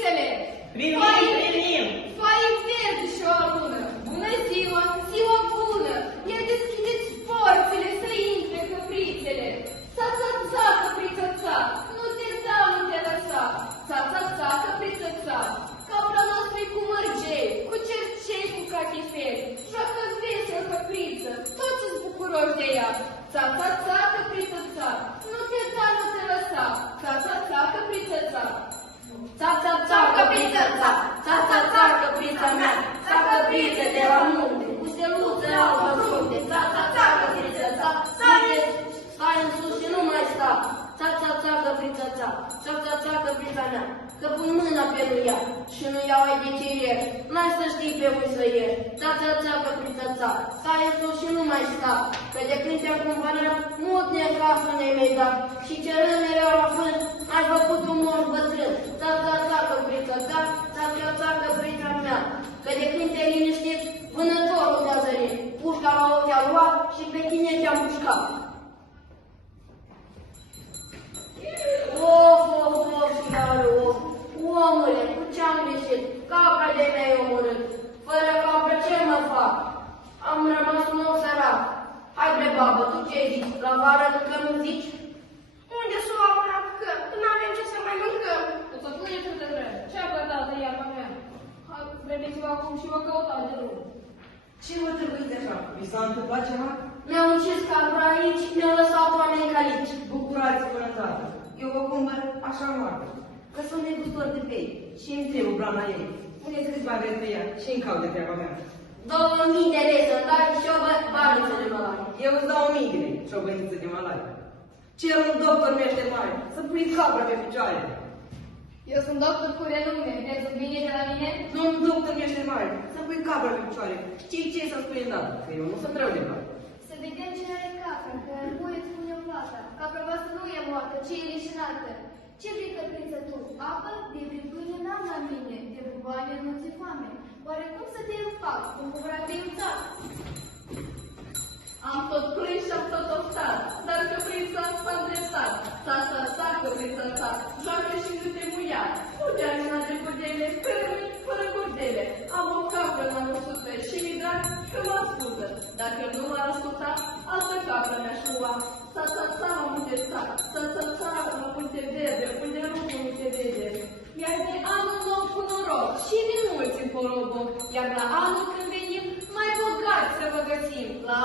caprițele! Primim! Foaie verde și o lună! Bună ziua! Ziua bună! Ia deschideți porțile să intre caprițele! Ța-ța-ța, capriță-ța! Nu te dau, nu te lăsa! Ța-ța-ța, capriță-ța! Capra noastră-i cu mărgei, cu cercei, cu catiferi! Joacă vesel, capriță! Toți-s bucuroși de ea! Ța-ța-ța, capriță-ța! Nu te da, nu te lăsa! Ța-ța-ța, capriță-ța! Ța-ța-ța, capriță-ța! Ța-ța-ța, caprița mea! Ța capriță de la munte, cu steluță albă în frunte! Ța-ța-ța, capriță-ța! Stai în sus și nu mai sta! Ța-ța-ța, capriță-ța! Ța-ța-ța, caprița mea! Că pun mâna pe nu ea și nu iau ai de ce ești. N-ai să știi pe voi să ieși. Ța-ța-ța, capriță-ța! Stai în sus și nu mai sta! Că de când te-am cumpărat, mult necasă ne-ai mai dat. Și cerând mereu la fân, ai făcut un moș bătrân. Ța-ța-ța, capriță-ța! Ța-ța-ța, caprița mea! Că de când te-ai liniștit, vânătorul te-a zărit. Pușca la ochi a luat și pe tine te-a mușcat. Of, of, of, iară, of. Omule, cu ce-am greșit? Capra de mea omorât. Fără capra ce mă fac? Am rămas un om sărac. Hai bre, babă, tu ce zici? La vară încă nu zici? Unde să o luăm la că n-avem ce să mai mâncăm? O să pune câte vreme. Ce-a plătat de iarba mea? Vedeți-vă acum și vă căutați de drum. Ce vă trebuie așa? Vi s-a întâmplat ceva? Mi-au ucis capra aici, mi-au lăsat oameni ca aici. Bucurați-vă, tată. Eu vă cumpăr așa moarte. Că sunt negustor de pe ei și îmi trebuie brana ei. Puneți câțiva aveți pe ea și îmi caut de treaba mea. 2000 de lei să-mi dai și o baniță de mălai. Eu îți dau 1000 de lei și o băniță de malai. Cer un doctor mește mare să pui capra pe picioare. Eu sunt doctor cu renume, vreți un bine de la mine? Domn doctor mește mare să pui capra pe picioare. Știi ce să spui îndată? Că eu nu sunt rău de bani. Să vedem ce are capra, că voi îți spune o plată. Capra voastră nu e moartă, ci e leșinată. Ce vrei, căpriță, tu? Apă? De pâine n-am la mine, de buboane nu ți foame. Oare cum să te fac? Cum vrea te iuța? Am tot prins și am tot oftat, dar căprița s-a îndreptat. Ța-ța-ța, căprița-ța, joacă și nu te muia. Uite așa de curdele, fără curdele. Am o capră la 100 și mi drag că mă ascultă. Dacă nu m-ar asculta, altă capră mi-aș lua. Ța-ța-ța, mă munte ța, ța-ța-ța, mă munte verde, unde nu mă munte verde. Iar de anul nou cu noroc și din mulți în poroboc. Iar la anul când venim, mai bogați să vă găsim. La